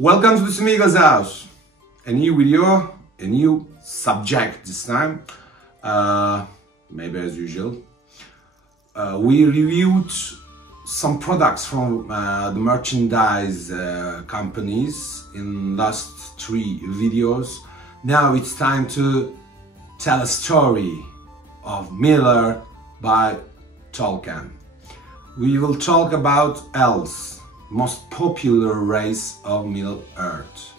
Welcome to the Smigel's house. A new video, a new subject this time. Maybe as usual. We reviewed some products from the merchandise companies in last 3 videos. Now it's time to tell a story of Miller by Tolkien. We will talk about elves, most popular race of Middle Earth.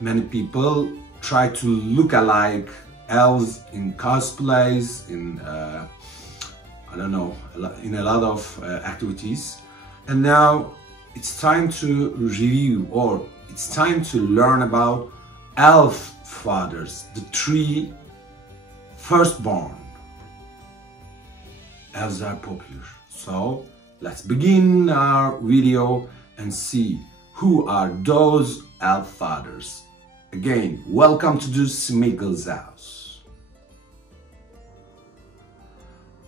Many people try to look alike elves in cosplays, in I don't know, in a lot of activities. And now it's time to review, or it's time to learn about elf fathers, the 3 firstborn. Elves are popular. So let's begin our video and see who are those elf fathers. Again, welcome to the Smigel's house.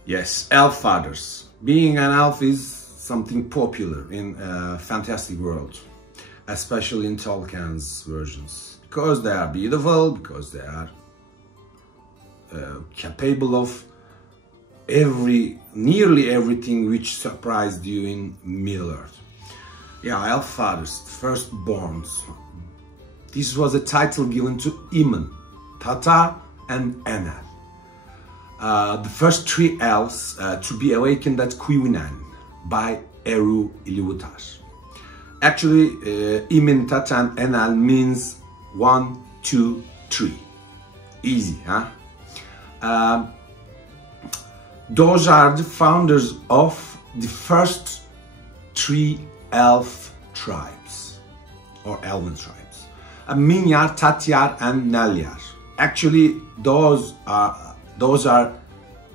Yes, elf fathers. Being an elf is something popular in a fantastic world, especially in Tolkien's versions, because they are beautiful, because they are capable of nearly everything which surprised you in Middle-earth. Yeah, elf fathers, firstborns. This was a title given to Eamon, Tata, and Enel. The first 3 elves to be awakened at Cuivinen by Eru Ilúvatar. Actually, Eamon, Tata, and Enel means 1, 2, 3. Easy, huh? Those are the founders of the first 3 elf tribes, or elven tribes. Minyar, Tatyar, and Nelyar. Actually, those are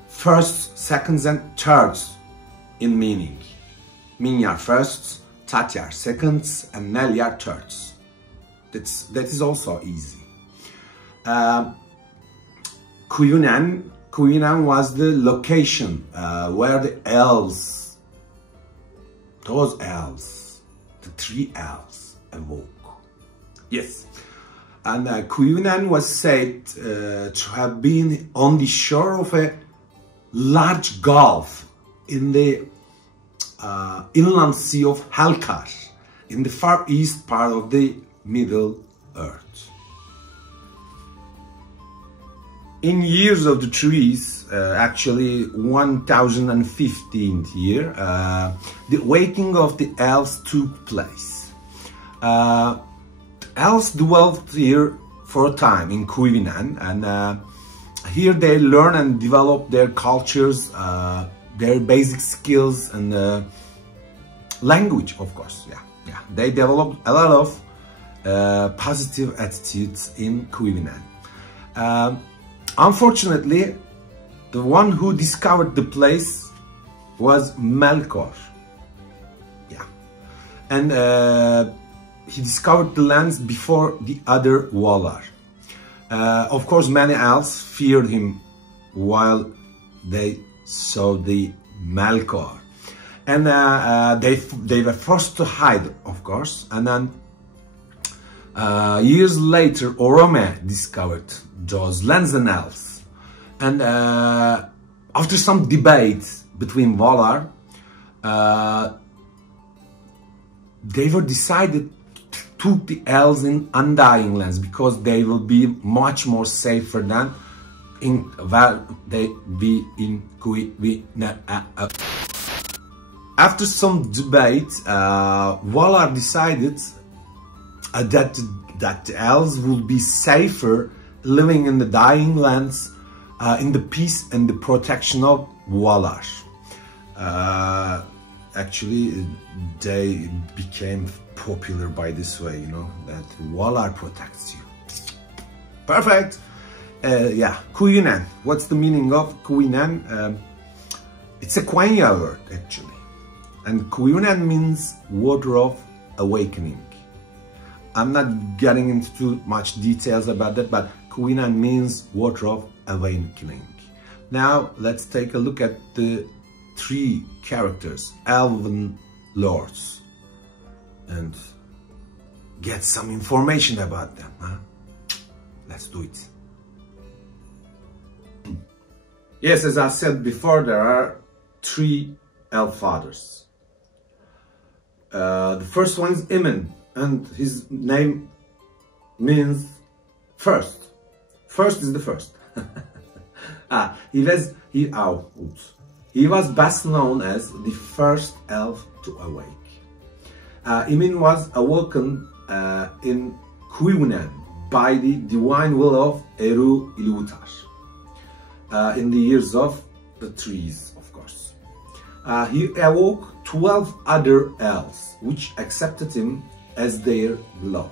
first, seconds, and thirds in meaning. Minyar firsts, Tatyar seconds, and Nelyar thirds. That is also easy. Cuivinen was the location where the elves, those elves, the 3 elves, awoke. Yes, and Cuivinen was said to have been on the shore of a large gulf in the inland sea of Helkar, in the far east part of the Middle Earth. In years of the trees, actually 1015th year, the waking of the elves took place. Elves dwelt here for a time in Cuivinen, and here they learn and develop their cultures, their basic skills, and language, of course. Yeah. They developed a lot of positive attitudes in Cuivinen. Unfortunately, the one who discovered the place was Melkor. Yeah, and he discovered the lands before the other Valar. Of course, many elves feared him while they saw the Melkor, and they were forced to hide, of course. And then years later, Orome discovered those lands and elves, and after some debate between Valar, they were decided to took the elves in Undying Lands because they will be much more safer than in where they be in Cuivinen. After some debate, Valar decided that the elves would be safer living in the Dying Lands in the peace and the protection of Valar. Actually, they became popular by this way, you know, that Valar protects you. Perfect! Yeah, Cuivinen. What's the meaning of Cuivinen? It's a Quenya word, actually. And Cuivinen means water of awakening. I'm not getting into too much details about that, but Cuivinen means water of awakening. Now, let's take a look at the 3 characters, elven lords. And get some information about them, huh? Let's do it. Yes, as I said before, there are 3 elf fathers. The first one is Imen, and his name means first. First is the first. He was best known as the first elf to awake. Imen was awoken in Cuivunen by the divine will of Eru Ilúvatar in the years of the trees, of course. He awoke 12 other elves, which accepted him as their lord.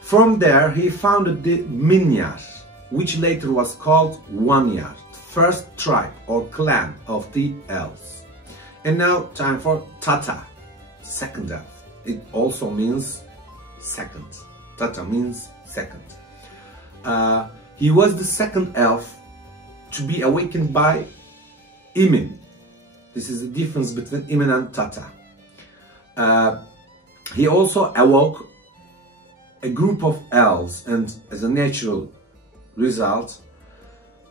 From there, he founded the Minyar, which later was called Vanyar, first tribe or clan of the elves. And now, time for Tata, second elf. It also means second. Tata means second. He was the second elf to be awakened by Imen. This is the difference between Imen and Tata. He also awoke a group of elves, and as a natural result,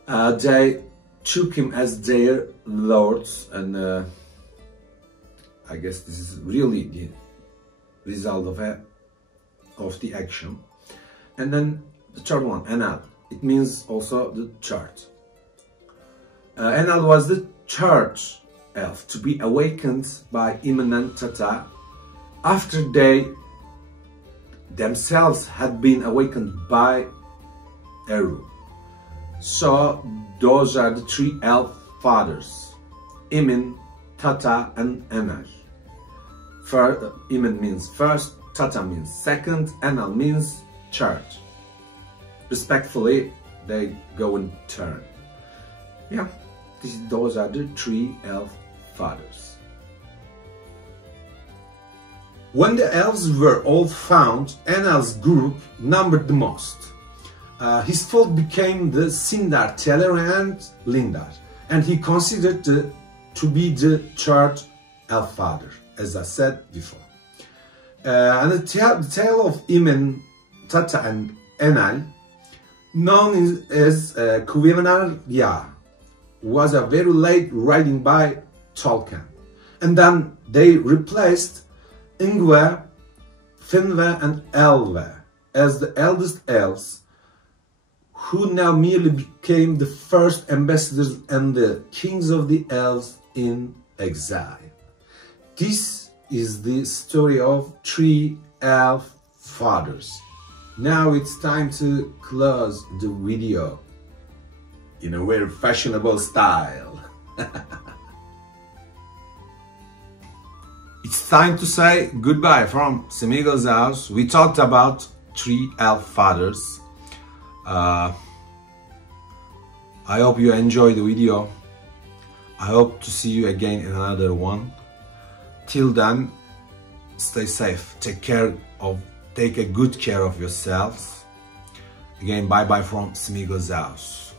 they took him as their lords, and I guess this is really the result of the action. And then the third one, Enal. It means also the third. Enal was the third elf to be awakened by Imen and Tata after they themselves had been awakened by Eru. So those are the 3 elf fathers: Imen, Tata, and Enal. Imen means first, Tata means second, Enal means third. Respectfully, they go in turn. Yeah, those are the 3 elf fathers. When the elves were all found, Enal's group numbered the most. His folk became the Sindar, Teler, and Lindar, and he considered to be the 3rd elf father, as I said before. And the tale of Imen, Tata, and Enal, known as Cuivunen Ya, was a very late writing by Tolkien. And then they replaced Yngve, Finve, and Elve as the eldest elves, who now merely became the first ambassadors and the kings of the elves in exile. This is the story of 3 elf fathers. Now it's time to close the video in a very fashionable style. It's time to say goodbye from Smeagol's house. We talked about 3 elf fathers. I hope you enjoyed the video. I hope to see you again in another one. Till then, stay safe. Take a good care of yourselves. Again, bye bye from Smeagol's house.